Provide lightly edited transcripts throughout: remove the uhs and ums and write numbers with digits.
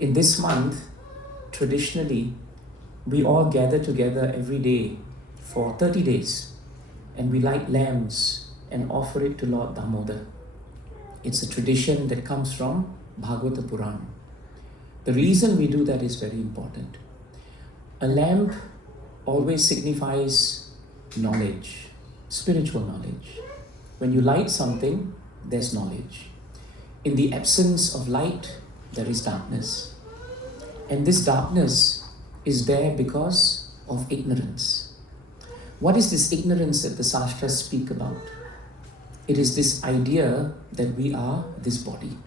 In this month, traditionally, we all gather together every day for 30 days and we light lamps and offer it to Lord Damodar. It's a tradition that comes from Bhagavata Purana. The reason we do that is very important. A lamp always signifies knowledge, spiritual knowledge. When you light something, there's knowledge. In the absence of light, there is darkness. And this darkness is there because of ignorance. What is this ignorance that the Shastras speak about? It is this idea that we are this body.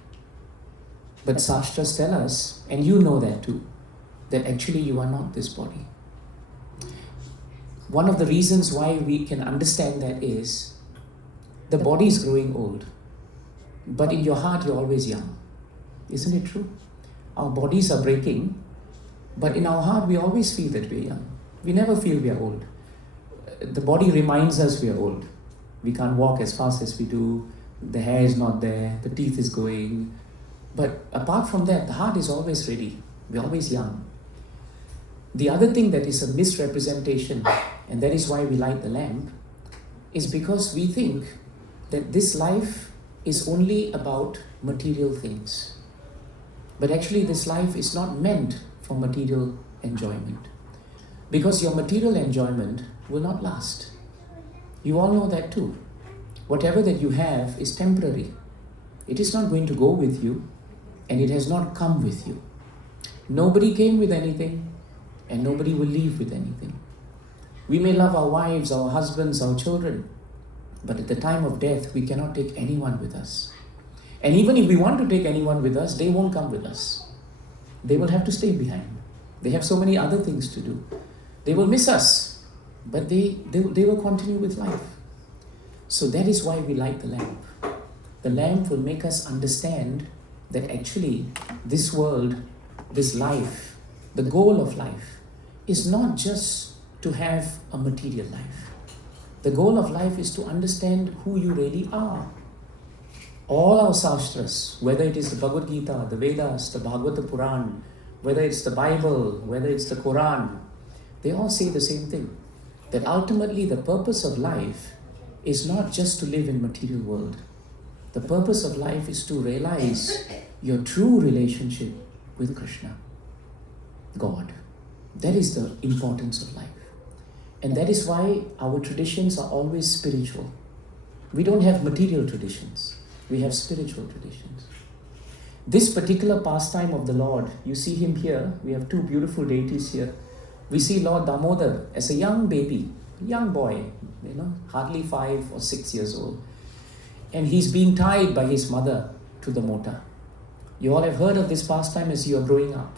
But Shastras tell us, and you know that too, that actually you are not this body. One of the reasons why we can understand that is the body is growing old, but in your heart you're always young. Isn't it true? Our bodies are breaking, but in our heart we always feel that we're young. We never feel we are old. The body reminds us we are old. We can't walk as fast as we do, the hair is not there, the teeth is going. But apart from that, the heart is always ready. We're always young. The other thing that is a misrepresentation, and that is why we light the lamp, is because we think that this life is only about material things. But actually this life is not meant for material enjoyment. Because your material enjoyment will not last. You all know that too. Whatever that you have is temporary. It is not going to go with you, and it has not come with you. Nobody came with anything, and nobody will leave with anything. We may love our wives, our husbands, our children, but at the time of death, we cannot take anyone with us. And even if we want to take anyone with us, they won't come with us. They will have to stay behind. They have so many other things to do. They will miss us, but they will continue with life. So that is why we light the lamp. The lamp will make us understand that actually this world, this life, the goal of life is not just to have a material life. The goal of life is to understand who you really are. All our Shastras, whether it is the Bhagavad-gita, the Vedas, the Bhagavata Purana, whether it's the Bible, whether it's the Quran, they all say the same thing. That ultimately the purpose of life is not just to live in material world. The purpose of life is to realize your true relationship with Krishna, God. That is the importance of life. And that is why our traditions are always spiritual. We don't have material traditions. We have spiritual traditions. This particular pastime of the Lord, you see him here. We have two beautiful deities here. We see Lord Damodar as a young baby, young boy, hardly 5 or 6 years old. And he's being tied by his mother to the mota. You all have heard of this pastime as you are growing up.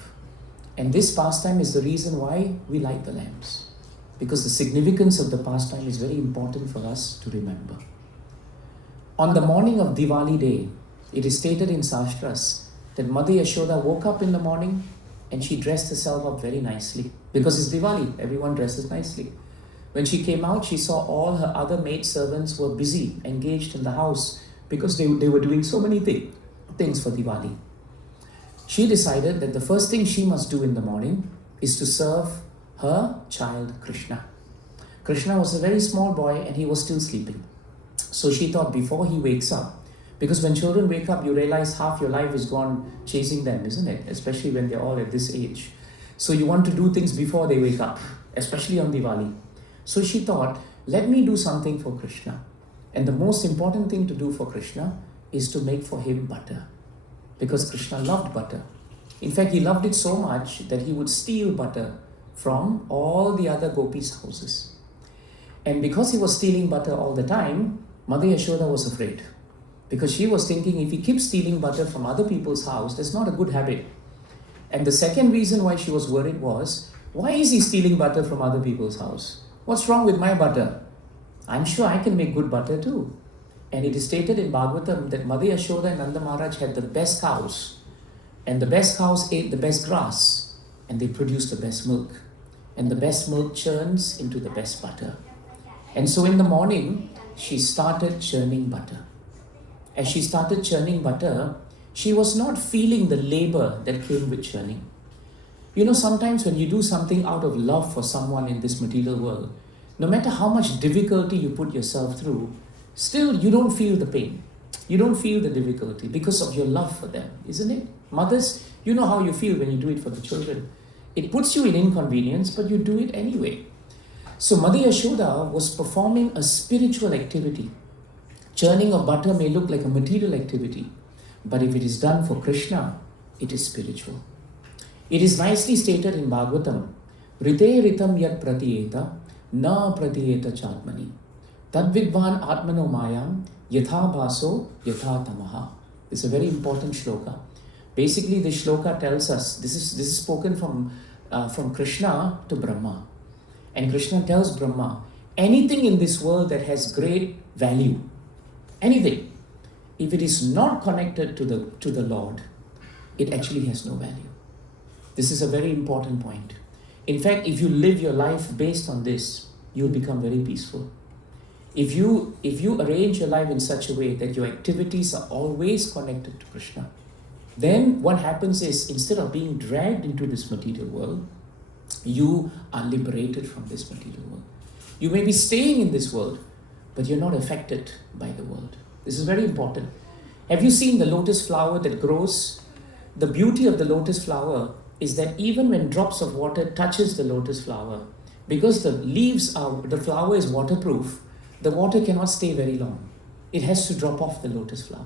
And this pastime is the reason why we light the lamps. Because the significance of the pastime is very important for us to remember. On the morning of Diwali day, it is stated in Shastras that Mother Yashoda woke up in the morning and she dressed herself up very nicely. Because it's Diwali, everyone dresses nicely. When she came out, she saw all her other maid servants were busy, engaged in the house because they were doing so many things for Diwali. She decided that the first thing she must do in the morning is to serve her child Krishna. Krishna was a very small boy and he was still sleeping. So she thought before he wakes up, because when children wake up, you realize half your life is gone chasing them, isn't it? Especially when they're all at this age. So you want to do things before they wake up, especially on Diwali. So she thought, let me do something for Krishna. And the most important thing to do for Krishna is to make for him butter. Because Krishna loved butter. In fact, he loved it so much that he would steal butter from all the other gopis' houses. And because he was stealing butter all the time, Mother Yashoda was afraid. Because she was thinking, if he keeps stealing butter from other people's house, that's not a good habit. And the second reason why she was worried was, why is he stealing butter from other people's house? What's wrong with my butter? I'm sure I can make good butter too. And it is stated in Bhagavatam that Mother Yashoda and Nanda Maharaj had the best cows. And the best cows ate the best grass. And they produced the best milk. And the best milk churns into the best butter. And so in the morning, she started churning butter. As she started churning butter, She was not feeling the labor that came with churning. You know, sometimes when you do something out of love for someone in this material world, no matter how much difficulty you put yourself through, still you don't feel the pain. You don't feel the difficulty because of your love for them, isn't it? Mothers, you know how you feel when you do it for the children. It puts you in inconvenience, but you do it anyway. So Mother Yashoda was performing a spiritual activity. Churning of butter may look like a material activity, but if it is done for Krishna, it is spiritual. It is nicely stated in Bhagavatam, Rite ritam yat pratiyeta, na pratiyeta chatmani. Tadvidvan atmano mayam, yatha bhaso, yatha tamaha. It's a very important shloka. Basically, this shloka tells us, this is spoken from Krishna to Brahma. And Krishna tells Brahma, anything in this world that has great value, anything, if it is not connected to the Lord, it actually has no value. This is a very important point. In fact, if you live your life based on this, you'll become very peaceful. If you arrange your life in such a way that your activities are always connected to Krishna, then what happens is, instead of being dragged into this material world, you are liberated from this material world. You may be staying in this world, but you're not affected by the world. This is very important. Have you seen the lotus flower that grows? The beauty of the lotus flower is that even when drops of water touches the lotus flower, because the flower is waterproof, the water cannot stay very long. It has to drop off the lotus flower.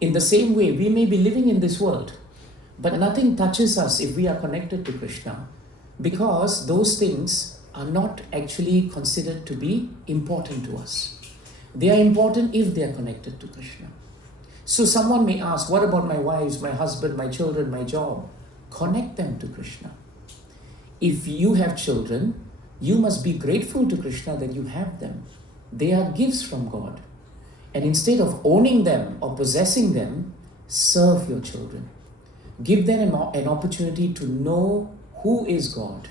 In the same way, we may be living in this world, but nothing touches us if we are connected to Krishna, because those things are not actually considered to be important to us. They are important if they are connected to Krishna. So someone may ask, what about my wives, my husband, my children, my job? Connect them to Krishna. If you have children, you must be grateful to Krishna that you have them. They are gifts from God. And instead of owning them or possessing them, serve your children. Give them an opportunity to know who is God.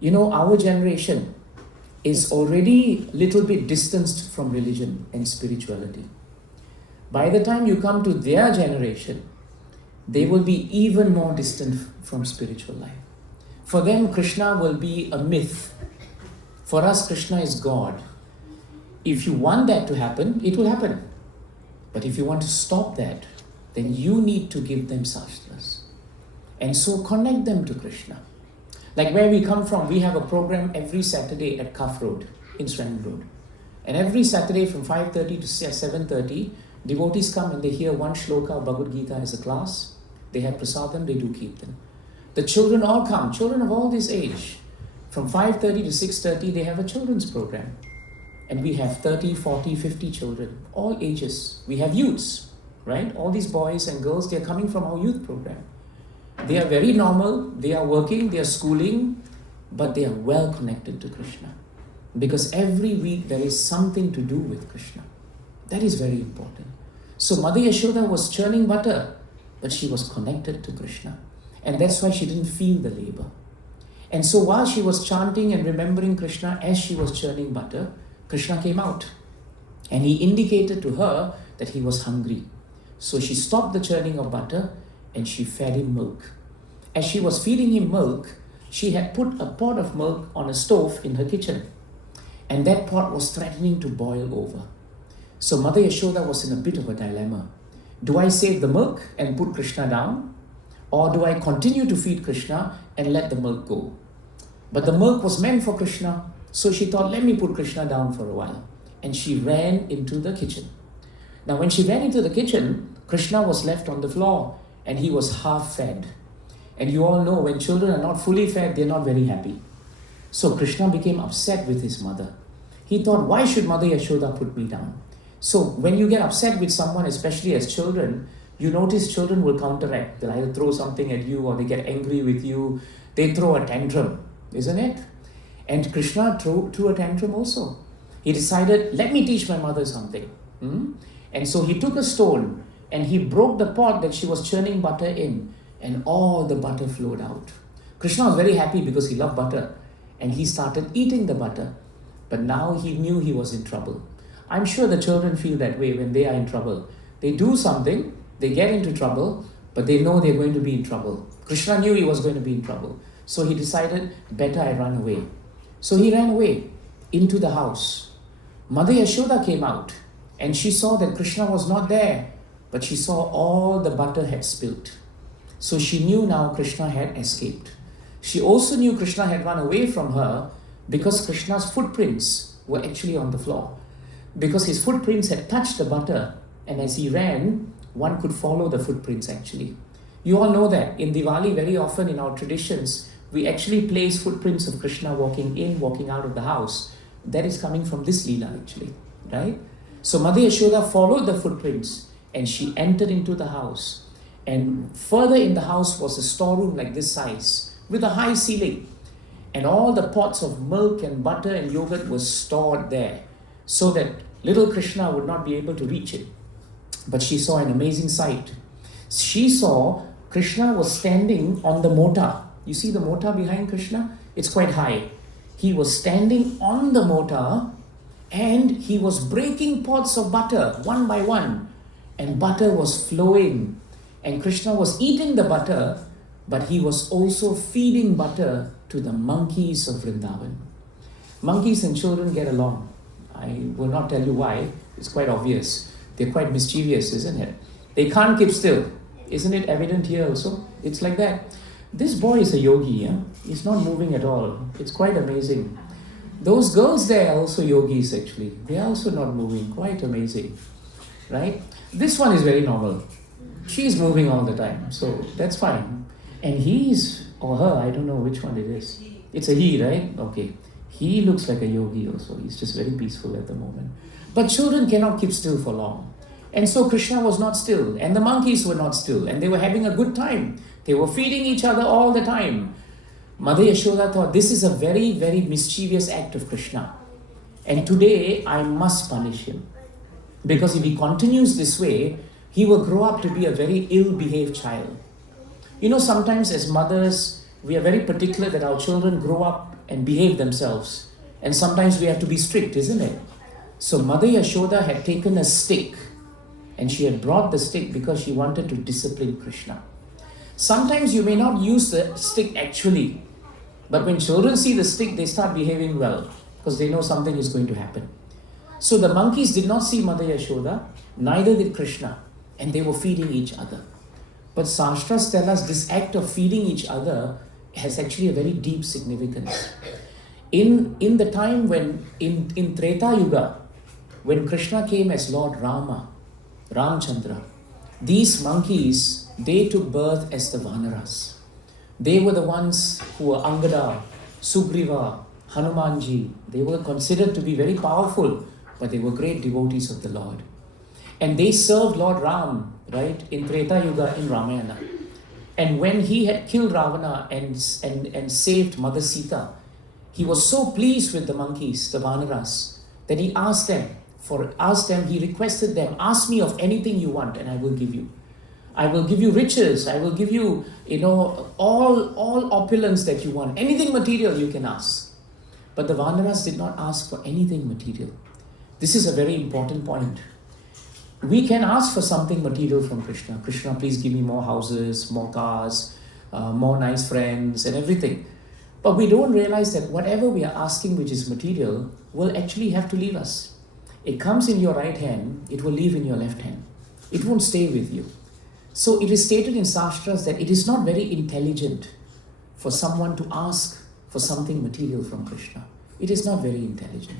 You know, our generation is already a little bit distanced from religion and spirituality. By the time you come to their generation, they will be even more distant from spiritual life. For them, Krishna will be a myth. For us, Krishna is God. If you want that to happen, it will happen. But if you want to stop that, then you need to give them sustenance. And so connect them to Krishna. Like where we come from, we have a program every Saturday at Cuff Road, in Strand Road. And every Saturday from 5:30 to 7:30, devotees come and they hear one shloka of Bhagavad-gita as a class. They have prasadam, they do kirtan. The children all come, children of all this age. From 5:30 to 6:30, they have a children's program. And we have 30, 40, 50 children, all ages. We have youths, right? All these boys and girls, they are coming from our youth program. They are very normal, they are working, they are schooling, but they are well connected to Krishna. Because every week there is something to do with Krishna. That is very important. So Mother Yashoda was churning butter, but she was connected to Krishna. And that's why she didn't feel the labor. And so while she was chanting and remembering Krishna as she was churning butter, Krishna came out. And he indicated to her that he was hungry. So she stopped the churning of butter and she fed him milk. As she was feeding him milk, she had put a pot of milk on a stove in her kitchen. And that pot was threatening to boil over. So Mother Yashoda was in a bit of a dilemma. Do I save the milk and put Krishna down? Or do I continue to feed Krishna and let the milk go? But the milk was meant for Krishna. So she thought, let me put Krishna down for a while. And she ran into the kitchen. Now when she ran into the kitchen, Krishna was left on the floor and he was half fed. And you all know when children are not fully fed, they're not very happy. So Krishna became upset with his mother. He thought, why should Mother Yashoda put me down? So when you get upset with someone, especially as children, you notice children will counteract. They'll either throw something at you or they get angry with you. They throw a tantrum, isn't it? And Krishna threw a tantrum also. He decided, let me teach my mother something. And so he took a stone and he broke the pot that she was churning butter in, and all the butter flowed out. Krishna was very happy because he loved butter, and he started eating the butter. But now he knew he was in trouble. I'm sure the children feel that way when they are in trouble. They do something They get into trouble, but they know they're going to be in trouble. Krishna knew he was going to be in trouble. So he decided, better I run away. So he ran away into the house. Mother Yashoda came out and she saw that Krishna was not there, but she saw all the butter had spilt. So she knew now Krishna had escaped. She also knew Krishna had run away from her because Krishna's footprints were actually on the floor. Because his footprints had touched the butter, and as he ran, one could follow the footprints actually. You all know that in Diwali, very often in our traditions, we actually place footprints of Krishna walking in, walking out of the house. That is coming from this Leela actually, right? So Mother Yashoda followed the footprints and she entered into the house. And further in the house was a storeroom like this size with a high ceiling. And all the pots of milk and butter and yogurt were stored there so that little Krishna would not be able to reach it. But she saw an amazing sight. She saw Krishna was standing on the mota. You see the mota behind Krishna? It's quite high. He was standing on the mota and he was breaking pots of butter one by one. And butter was flowing. And Krishna was eating the butter, but he was also feeding butter to the monkeys of Vrindavan. Monkeys and children get along. I will not tell you why. It's quite obvious. They're quite mischievous, isn't it? They can't keep still. Isn't it evident here also? It's like that. This boy is a yogi. Yeah? He's not moving at all. It's quite amazing. Those girls there are also yogis actually. They are also not moving. Quite amazing. Right? This one is very normal. She's moving all the time. So that's fine. And he's, or her, I don't know which one it is. It's a he, right? Okay. He looks like a yogi also. He's just very peaceful at the moment. But children cannot keep still for long. And so Krishna was not still. And the monkeys were not still. And they were having a good time. They were feeding each other all the time. Mother Yashoda thought, this is a very, very mischievous act of Krishna. And today, I must punish him. Because if he continues this way, he will grow up to be a very ill-behaved child. You know, sometimes as mothers, we are very particular that our children grow up and behave themselves. And sometimes we have to be strict, isn't it? So Mother Yashoda had taken a stick and she had brought the stick because she wanted to discipline Krishna. Sometimes you may not use the stick actually, but when children see the stick, they start behaving well because they know something is going to happen. So the monkeys did not see Mother Yashoda, neither did Krishna, and they were feeding each other. But Shastras tell us this act of feeding each other has actually a very deep significance. In the time when, in Treta Yuga, when Krishna came as Lord Rama, Ramchandra, these monkeys, they took birth as the Vanaras. They were the ones who were Angada, Sugriva, Hanumanji. They were considered to be very powerful, but they were great devotees of the Lord. And they served Lord Ram, right, in Treta Yuga in Ramayana. And when he had killed Ravana and saved Mother Sita, he was so pleased with the monkeys, the Vanaras, that he he requested them, ask me of anything you want and I will give you. I will give you riches, I will give you, all opulence that you want. Anything material you can ask. But the Vanaras did not ask for anything material. This is a very important point. We can ask for something material from Krishna. Krishna, please give me more houses, more cars, more nice friends and everything. But we don't realize that whatever we are asking which is material will actually have to leave us. It comes in your right hand, it will leave in your left hand. It won't stay with you. So it is stated in Shastras that it is not very intelligent for someone to ask for something material from Krishna. It is not very intelligent.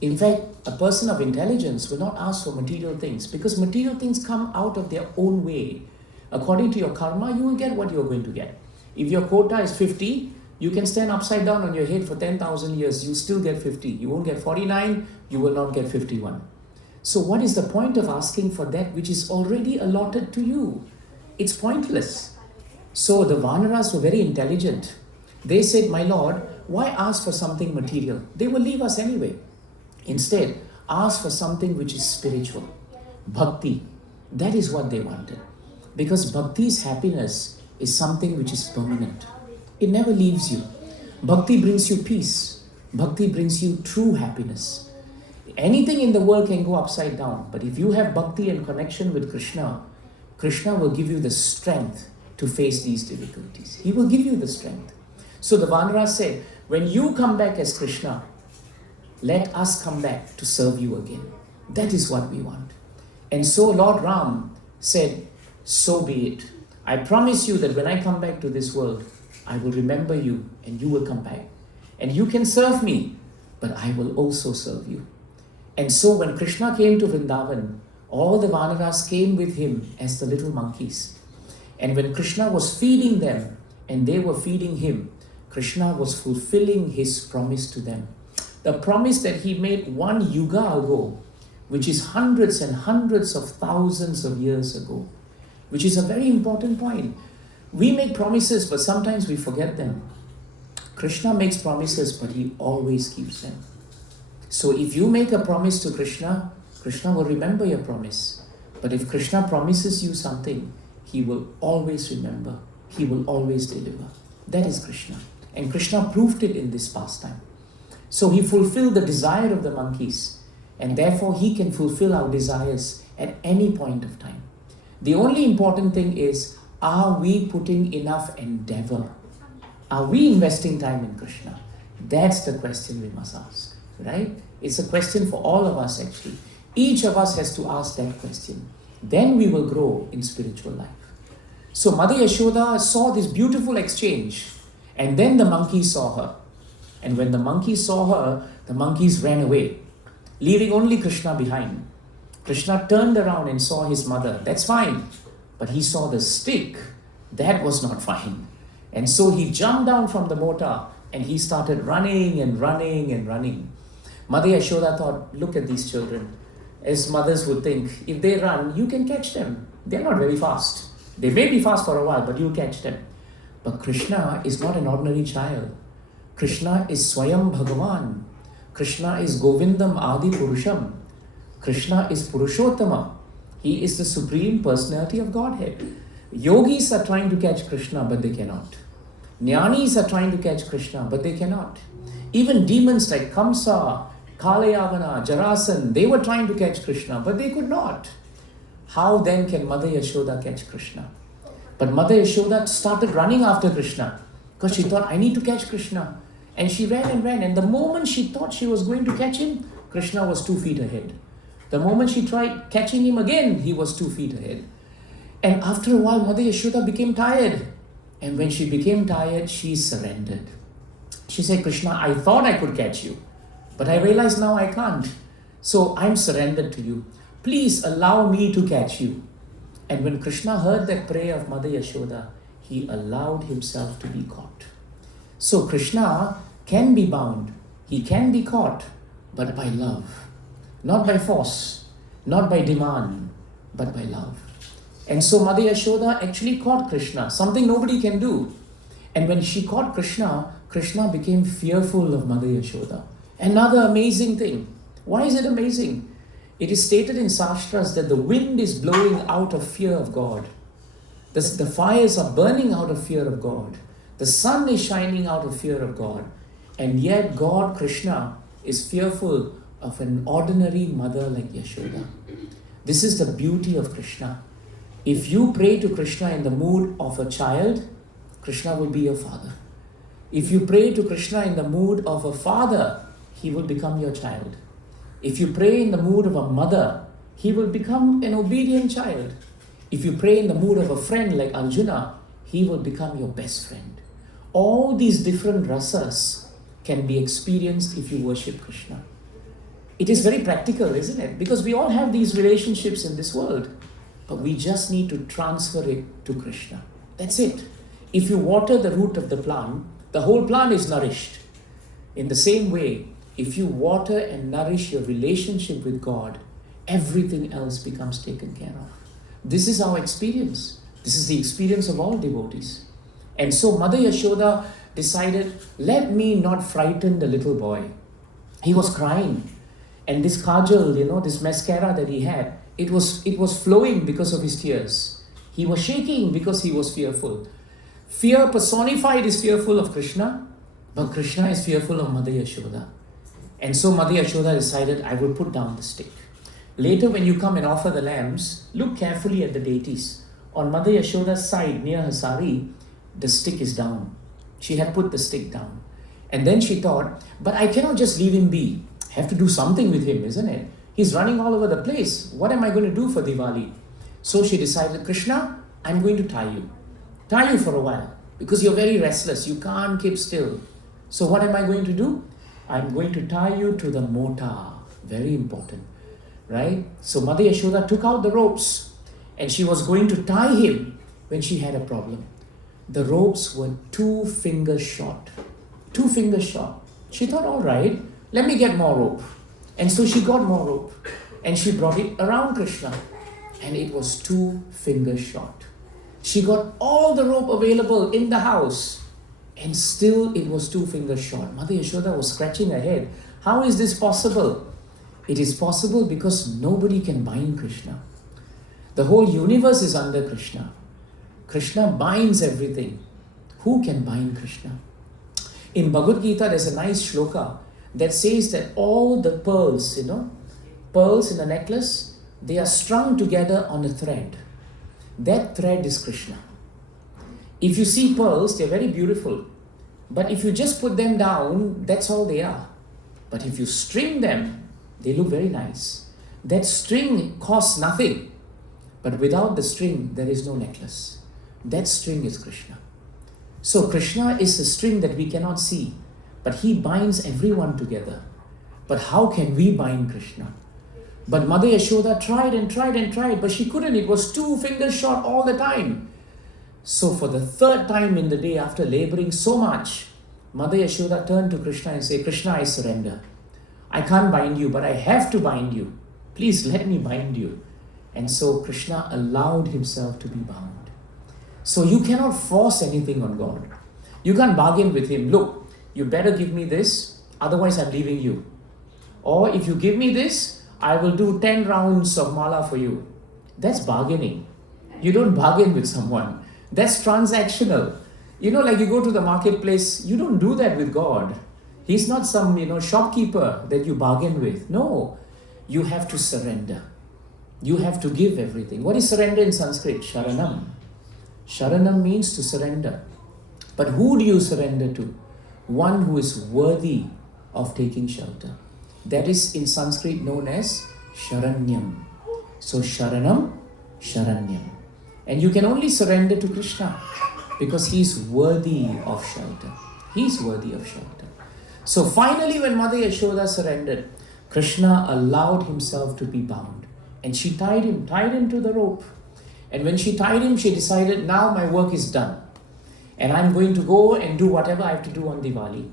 In fact, a person of intelligence will not ask for material things because material things come out of their own way. According to your karma, you will get what you are going to get. If your quota is 50, you can stand upside down on your head for 10,000 years. You still get 50. You won't get 49. You will not get 51. So what is the point of asking for that which is already allotted to you? It's pointless. So the Vanaras were very intelligent. They said, my Lord, why ask for something material? They will leave us anyway. Instead, ask for something which is spiritual. Bhakti. That is what they wanted. Because bhakti's happiness is something which is permanent. It never leaves you. Bhakti brings you peace. Bhakti brings you true happiness. Anything in the world can go upside down. But if you have bhakti and connection with Krishna, Krishna will give you the strength to face these difficulties. He will give you the strength. So the Vanaras said, when you come back as Krishna, let us come back to serve you again. That is what we want. And so Lord Ram said, so be it. I promise you that when I come back to this world, I will remember you and you will come back. And you can serve me, but I will also serve you. And so when Krishna came to Vrindavan, all the Vanaras came with him as the little monkeys. And when Krishna was feeding them and they were feeding him, Krishna was fulfilling his promise to them. The promise that he made 1 yuga ago, which is hundreds and hundreds of thousands of years ago, which is a very important point. We make promises, but sometimes we forget them. Krishna makes promises, but he always keeps them. So if you make a promise to Krishna, Krishna will remember your promise. But if Krishna promises you something, he will always remember. He will always deliver. That is Krishna. And Krishna proved it in this pastime. So he fulfilled the desire of the monkeys. And therefore he can fulfill our desires at any point of time. The only important thing is, are we putting enough endeavor? Are we investing time in Krishna? That's the question we must ask, right? It's a question for all of us actually. Each of us has to ask that question. Then we will grow in spiritual life. So Mother Yashoda saw this beautiful exchange, and then the monkeys saw her. And when the monkeys saw her, the monkeys ran away, leaving only Krishna behind. Krishna turned around and saw his mother. That's fine. But he saw the stick. That was not fine. And so he jumped down from the motor and he started running and running and running. Mother Yashoda thought, look at these children. As mothers would think, if they run, you can catch them. They're not very fast. They may be fast for a while, but you catch them. But Krishna is not an ordinary child. Krishna is Swayam Bhagavan. Krishna is Govindam Adi Purusham. Krishna is Purushottama. He is the Supreme Personality of Godhead. Yogis are trying to catch Krishna, but they cannot. Jnanis are trying to catch Krishna, but they cannot. Even demons like Kamsa, Kalayavana, Jarasan, they were trying to catch Krishna, but they could not. How then can Mother Yashoda catch Krishna? But Mother Yashoda started running after Krishna because she thought, I need to catch Krishna. And she ran and ran. And the moment she thought she was going to catch him, Krishna was 2 feet ahead. The moment she tried catching him again, he was 2 feet ahead. And after a while, Mother Yashoda became tired. And when she became tired, she surrendered. She said, Krishna, I thought I could catch you, but I realize now I can't. So I'm surrendered to you. Please allow me to catch you. And when Krishna heard that prayer of Mother Yashoda, he allowed himself to be caught. So Krishna can be bound. He can be caught, but by love. Not by force, not by demand, but by love. And so Mother Yashoda actually caught Krishna, something nobody can do. And when she caught Krishna, Krishna became fearful of Mother Yashoda. Another amazing thing. Why is it amazing? It is stated in Shastras that the wind is blowing out of fear of God. The fires are burning out of fear of God. The sun is shining out of fear of God. And yet God, Krishna, is fearful of an ordinary mother like Yashoda. This is the beauty of Krishna. If you pray to Krishna in the mood of a child, Krishna will be your father. If you pray to Krishna in the mood of a father, he will become your child. If you pray in the mood of a mother, he will become an obedient child. If you pray in the mood of a friend like Arjuna, he will become your best friend. All these different rasas can be experienced if you worship Krishna. It is very practical, isn't it? Because we all have these relationships in this world, but we just need to transfer it to Krishna. That's it. If you water the root of the plant, the whole plant is nourished. In the same way, if you water and nourish your relationship with God, everything else becomes taken care of. This is our experience. This is the experience of all devotees. And so Mother Yashoda decided, let me not frighten the little boy. He was crying. And this kajal, this mascara that he had, it was flowing because of his tears. He was shaking because he was fearful. Fear personified is fearful of Krishna, but Krishna is fearful of Mother Yashoda. And so Mother Yashoda decided, I will put down the stick. Later when you come and offer the lambs, look carefully at the deities. On Mother Yashoda's side, near her sari, the stick is down. She had put the stick down. And then she thought, but I cannot just leave him be. I have to do something with him, isn't it? He's running all over the place. What am I going to do for Diwali? So she decided, Krishna, I'm going to tie you. Tie you for a while. Because you're very restless. You can't keep still. So what am I going to do? I'm going to tie you to the mota. Very important. Right? So Mother Yashoda took out the ropes. And she was going to tie him when she had a problem. The ropes were 2 fingers short. 2 fingers short. She thought, all right, let me get more rope. And so she got more rope. And she brought it around Krishna. And it was 2 fingers short. She got all the rope available in the house. And still it was 2 fingers short. Mother Yashoda was scratching her head. How is this possible? It is possible because nobody can bind Krishna. The whole universe is under Krishna. Krishna binds everything. Who can bind Krishna? In Bhagavad-gita, there's a nice shloka that says that all the pearls, pearls in a necklace, they are strung together on a thread. That thread is Krishna. If you see pearls, they're very beautiful. But if you just put them down, that's all they are. But if you string them, they look very nice. That string costs nothing. But without the string, there is no necklace. That string is Krishna. So Krishna is a string that we cannot see, but he binds everyone together. But how can we bind Krishna? But Mother Yashoda tried and tried and tried, but she couldn't. It was 2 fingers short all the time. So for the 3rd time in the day, after laboring so much, Mother Yashoda turned to Krishna and said, Krishna, I surrender. I can't bind you, but I have to bind you. Please let me bind you. And so Krishna allowed himself to be bound. So you cannot force anything on God. You can't bargain with him. Look, you better give me this, otherwise I'm leaving you. Or if you give me this, I will do 10 rounds of mala for you. That's bargaining. You don't bargain with someone. That's transactional. Like you go to the marketplace, you don't do that with God. He's not some, shopkeeper that you bargain with. No, you have to surrender. You have to give everything. What is surrender in Sanskrit? Sharanam. Sharanam means to surrender. But who do you surrender to? One who is worthy of taking shelter. That is in Sanskrit known as Sharanyam. So Sharanam, Sharanyam. And you can only surrender to Krishna because he is worthy of shelter. He is worthy of shelter. So finally when Mother Yashoda surrendered, Krishna allowed himself to be bound. And she tied him to the rope. And when she tied him, she decided, now my work is done. And I'm going to go and do whatever I have to do on Diwali.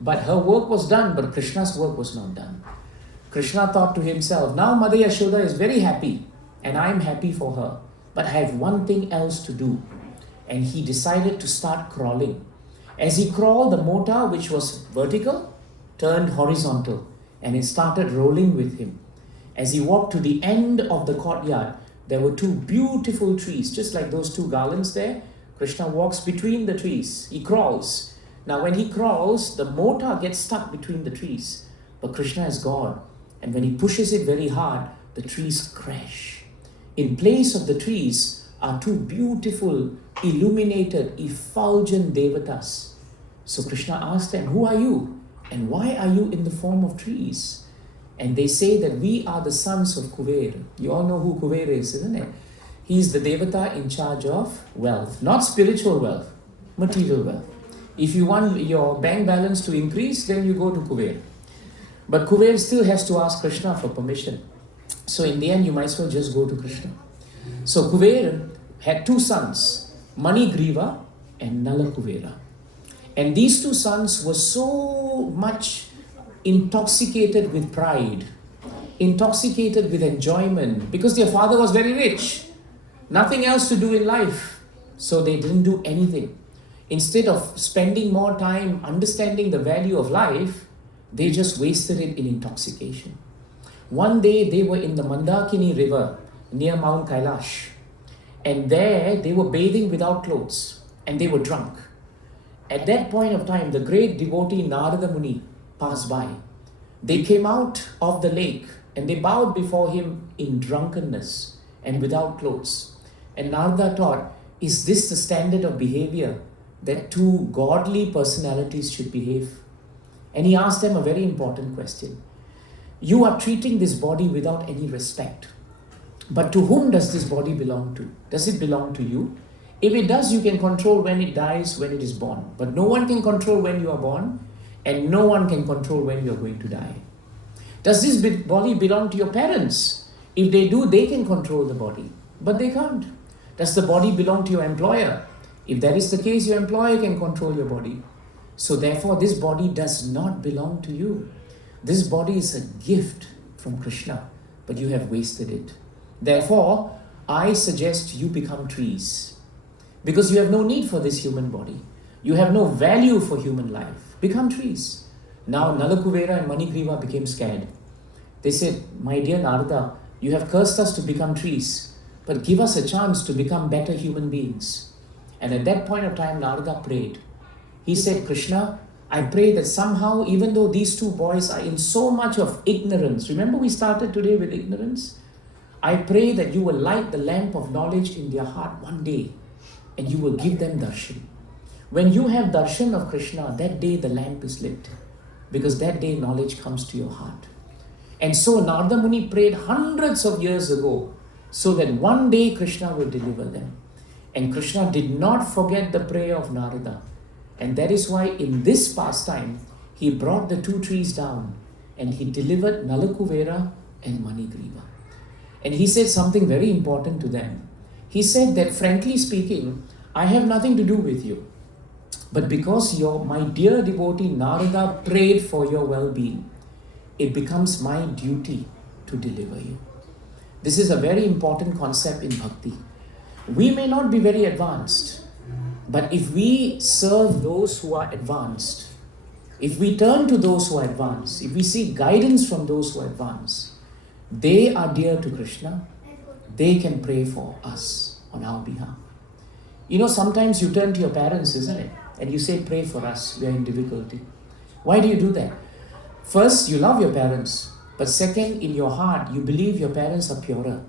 But her work was done, but Krishna's work was not done. Krishna thought to himself, now Mother Yashoda is very happy. And I'm happy for her. But I have one thing else to do. And he decided to start crawling. As he crawled, the mota, which was vertical, turned horizontal. And it started rolling with him. As he walked to the end of the courtyard, there were 2 beautiful trees, just like those 2 garlands there. Krishna walks between the trees. He crawls. Now when he crawls, the mota gets stuck between the trees. But Krishna is God. And when he pushes it very hard, the trees crash. In place of the trees are 2 beautiful, illuminated, effulgent devatas. So Krishna asked them, who are you? And why are you in the form of trees? And they say that we are the sons of Kuber. You all know who Kuber is, isn't it? He's the devata in charge of wealth, not spiritual wealth, material wealth. If you want your bank balance to increase, then you go to Kuber. But Kuber still has to ask Krishna for permission. So in the end, you might as well just go to Krishna. So Kuber had 2 sons, Manigriva and Nala Kubera. And these 2 sons were so much intoxicated with pride, intoxicated with enjoyment, because their father was very rich, nothing else to do in life, so they didn't do anything. Instead of spending more time understanding the value of life, they just wasted it in intoxication. One day they were in the Mandakini river near Mount Kailash, and there they were bathing without clothes, and they were drunk. At that point of time, the great devotee Narada Muni passed by. They came out of the lake and they bowed before him in drunkenness and without clothes. And Narada taught, is this the standard of behavior that two godly personalities should behave? And he asked them a very important question. You are treating this body without any respect. But to whom does this body belong to? Does it belong to you? If it does, you can control when it dies, when it is born. But no one can control when you are born, and no one can control when you are going to die. Does this body belong to your parents? If they do, they can control the body, but they can't. Does the body belong to your employer? If that is the case, your employer can control your body. So therefore, this body does not belong to you. This body is a gift from Krishna, but you have wasted it. Therefore, I suggest you become trees, because you have no need for this human body. You have no value for human life. Become trees. Now Nalakuvera and Manigriva became scared. They said, my dear Narada, you have cursed us to become trees, but give us a chance to become better human beings. And at that point of time, Narada prayed. He said, Krishna, I pray that somehow, even though these two boys are in so much of ignorance, remember we started today with ignorance? I pray that you will light the lamp of knowledge in their heart one day, and you will give them darshan. When you have darshan of Krishna, that day the lamp is lit, because that day knowledge comes to your heart. And so Narada Muni prayed hundreds of years ago, so that one day Krishna will deliver them. And Krishna did not forget the prayer of Narada. And that is why in this pastime, he brought the two trees down and he delivered Nalakuvera and Manigriva. And he said something very important to them. He said that, frankly speaking, I have nothing to do with you. But because my dear devotee Narada prayed for your well-being, it becomes my duty to deliver you. This is a very important concept in bhakti. We may not be very advanced, but if we serve those who are advanced, if we turn to those who are advanced, if we seek guidance from those who are advanced, they are dear to Krishna, they can pray for us on our behalf. You know, sometimes you turn to your parents, isn't it? And you say, pray for us, we are in difficulty. Why do you do that? First, you love your parents. But second, in your heart, you believe your parents are purer,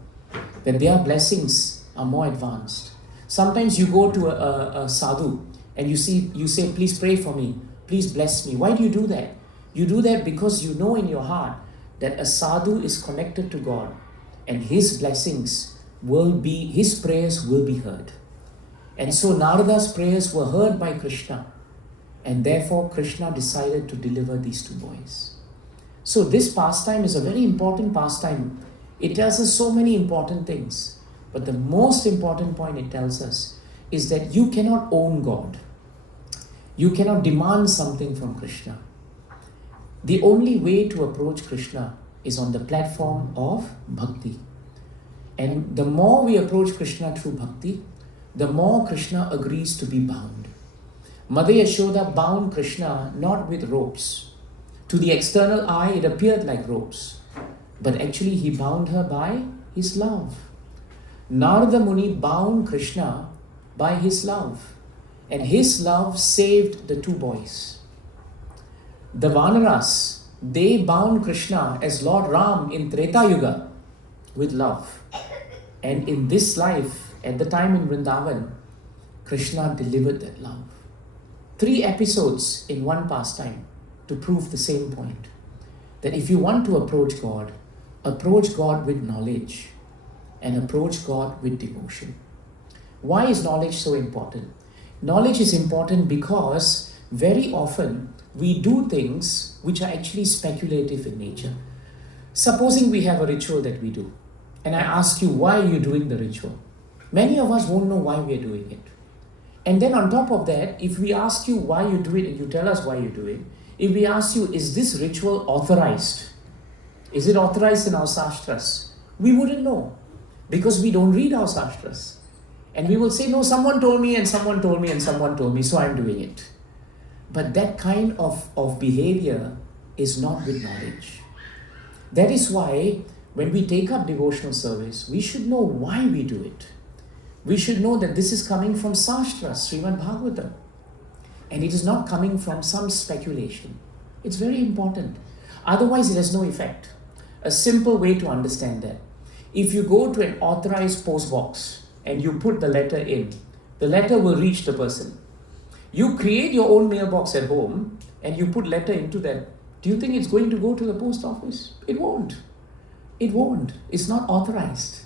that their blessings are more advanced. Sometimes you go to a sadhu and you say, please pray for me, please bless me. Why do you do that? You do that because you know in your heart that a sadhu is connected to God and his blessings his prayers will be heard. And so Narada's prayers were heard by Krishna, and therefore Krishna decided to deliver these two boys. So this pastime is a very important pastime. It tells us so many important things. But the most important point it tells us is that you cannot own God. You cannot demand something from Krishna. The only way to approach Krishna is on the platform of bhakti. And the more we approach Krishna through bhakti, the more Krishna agrees to be bound. Mother Yashoda bound Krishna not with ropes. To the external eye, it appeared like ropes. But actually, he bound her by his love. Narada Muni bound Krishna by his love. And his love saved the two boys. The Vanaras, they bound Krishna as Lord Ram in Treta Yuga with love. And in this life, at the time in Vrindavan, Krishna delivered that love. 3 episodes in one pastime to prove the same point. That if you want to approach God with knowledge and approach God with devotion. Why is knowledge so important? Knowledge is important because very often we do things which are actually speculative in nature. Supposing we have a ritual that we do, and I ask you, why are you doing the ritual? Many of us won't know why we are doing it. And then on top of that, if we ask you why you do it and you tell us why you do it, if we ask you, is this ritual authorized? Is it authorized in our sastras? We wouldn't know because we don't read our sastras. And we will say, no, someone told me and someone told me and someone told me, so I'm doing it. But that kind of behavior is not with knowledge. That is why when we take up devotional service, we should know why we do it. We should know that this is coming from sastras, Srimad Bhagavatam. And it is not coming from some speculation. It's very important. Otherwise, it has no effect. A simple way to understand that. If you go to an authorized post box and you put the letter in, the letter will reach the person. You create your own mailbox at home and you put letter into that. Do you think it's going to go to the post office? It won't. It won't. It's not authorized.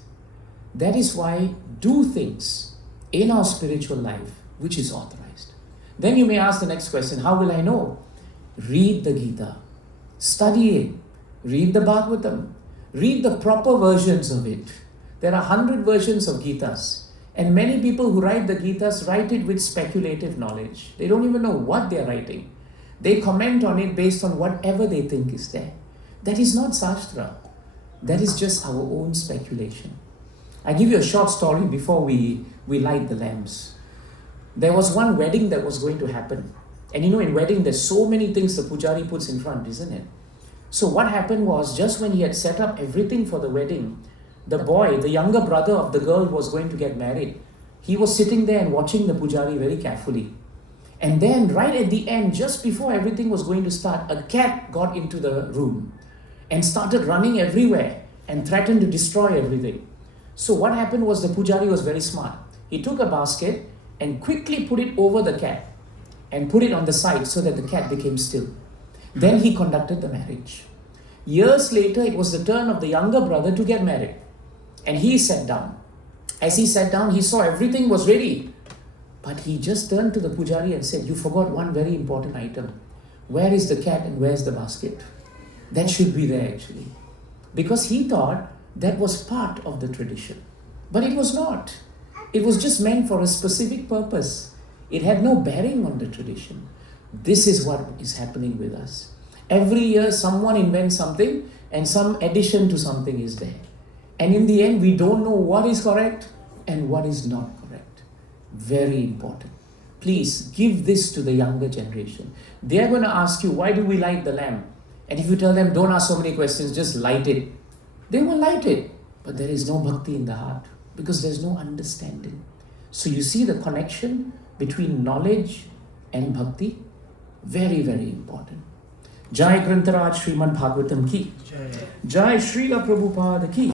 That is why do things in our spiritual life which is authorized. Then you may ask the next question, how will I know? Read the Gita, study it, read the Bhagavatam, read the proper versions of it. There are 100 versions of Gitas, and many people who write the Gitas write it with speculative knowledge. They don't even know what they are writing. They comment on it based on whatever they think is there. That is not Shastra. That is just our own speculation. I give you a short story before we light the lamps. There was one wedding that was going to happen. And you know, in wedding, there's so many things the pujari puts in front, isn't it? So what happened was, just when he had set up everything for the wedding, the boy, the younger brother of the girl who was going to get married, he was sitting there and watching the pujari very carefully. And then right at the end, just before everything was going to start, a cat got into the room and started running everywhere and threatened to destroy everything. So what happened was, the pujari was very smart. He took a basket and quickly put it over the cat and put it on the side so that the cat became still. Then he conducted the marriage. Years later, it was the turn of the younger brother to get married. And he sat down. As he sat down, he saw everything was ready. But he just turned to the pujari and said, you forgot one very important item. Where is the cat and where's the basket? That should be there actually. Because he thought that was part of the tradition. But it was not. It was just meant for a specific purpose. It had no bearing on the tradition. This is what is happening with us. Every year someone invents something and some addition to something is there. And in the end, we don't know what is correct and what is not correct. Very important. Please give this to the younger generation. They are going to ask you, why do we light the lamp? And if you tell them, don't ask so many questions, just light it. They will light it. But there is no bhakti in the heart because there's no understanding. So you see the connection between knowledge and bhakti? Very, very important. Jai Grantaraj Srimad Bhagavatam ki. Jai Srila Prabhupada ki.